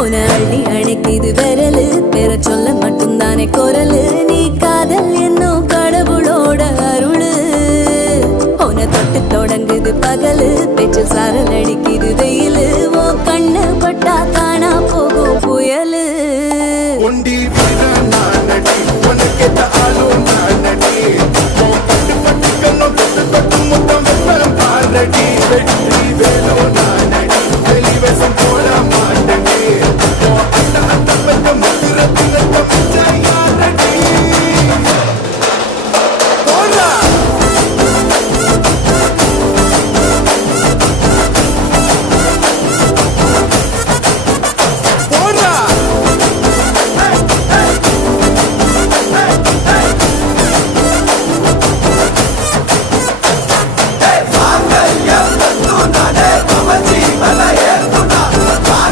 உன அள்ளி அணைக்குது விரலு பெற சொல்ல மட்டும்தானே குரலு நீ காதல் என்னும் கடவுளோட அருளு உன தொட்டு தொடங்குது பகலு பேச்சில் சாரல் அடிக்குது வெயிலு ஓ கண்ணு பட்டா காணா போகும் புயலு ஒண்டி வீரன் நானடி உனக்கேத்த ஆளும் நானடி பட்டு பட்டு கண்ணம் தொட்டு தொட்டு முத்தம் வெப்பம் பாரடி வெற்றி வேணும்